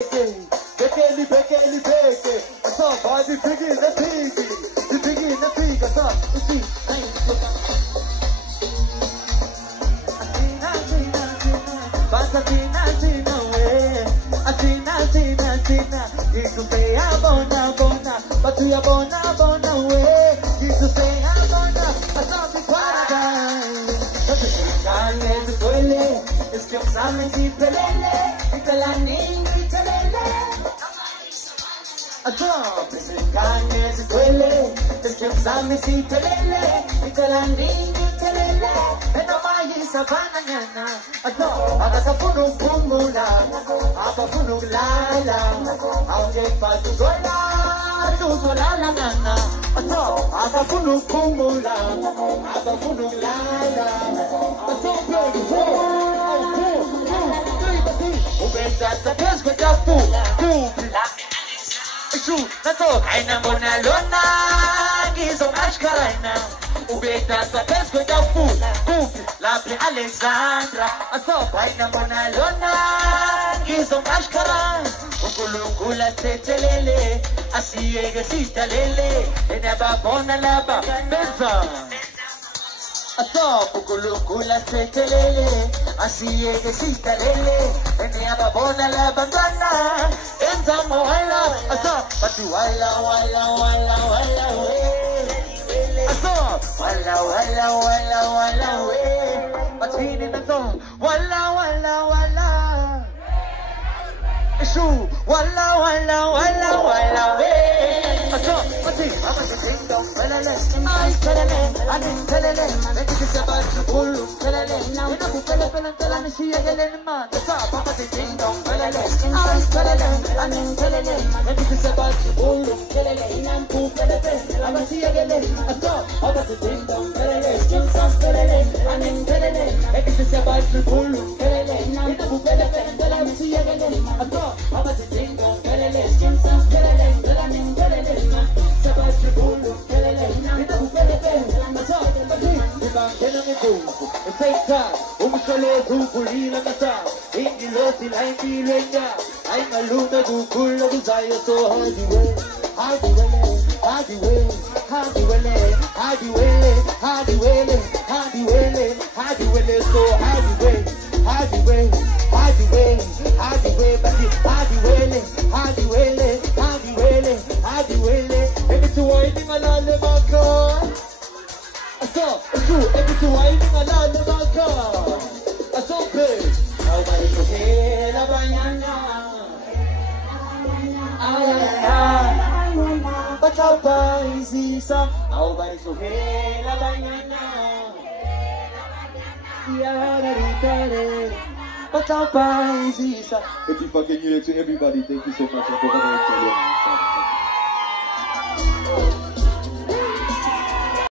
Bekeli, bekeli, beke. Asa, body piggy, the piggy. The piggy, the pig. Asa, usi. Basta tina, tina, we. Atina, tina, tina. Isso say abona, bona. But we abona, bona, we. Isso say abona. Asa, be paradise. Kanye, the toilet. Es que examen si pelele. Italanin. Kanye se duele, es que usame si telele, y te la niña telele, en la maíz sabana ñana, haga safunu pumula, haga funu lala, aunque pa tu sola la nana, haga funu pumula, haga funu lala, ubenda sa pesco da fu, nato kaina mona lona gizo mashkaraina ubeta sa pesco da fu la pri Alexandra aso kaina mona lona gizo mashkara ukulukula setelele asiye sita lele ena babona laba benza aso ukulukula setelele asiye sita lele ena babona laba bana enza moela aso batu wala wala wala wala we aso wala wala wala wala we batini nazo wala wala wala isu wala wala wala wala we aso bati ama ding dong wala le ai telele ani telele beti sabat kulu telele na ku pele pele telele si agele ma ta papa ding dong wala le ai telele ani telele beti sabat kulu telele na ku pele pele ama si agele aso papa ding dong wala le skin sam telele ani telele beti sabat kulu telele na ku pele pele telele si agele aso papa ding dong wala le skin sam telele ani telele sabat kulu telele na ku pele pele aso Kena ngekungu, efekta, umshale kukulila kata, ingiloti la ingilenya, ay maluna kukula kuzayo so hadi way, hadi way, hadi way, hadi way, hadi way, hadi way, hadi way, hadi way, so hadi way, hadi way, hadi way, hadi way, bati hadi way, hadi way, hadi way, hadi way, emi tuwai ni malale mako. Every two I think I love the baka. I so big. Nobody to hear la banana. But how far is this? Nobody to hear la banana. But how far is this? Happy fucking year to everybody. Thank you so much for coming.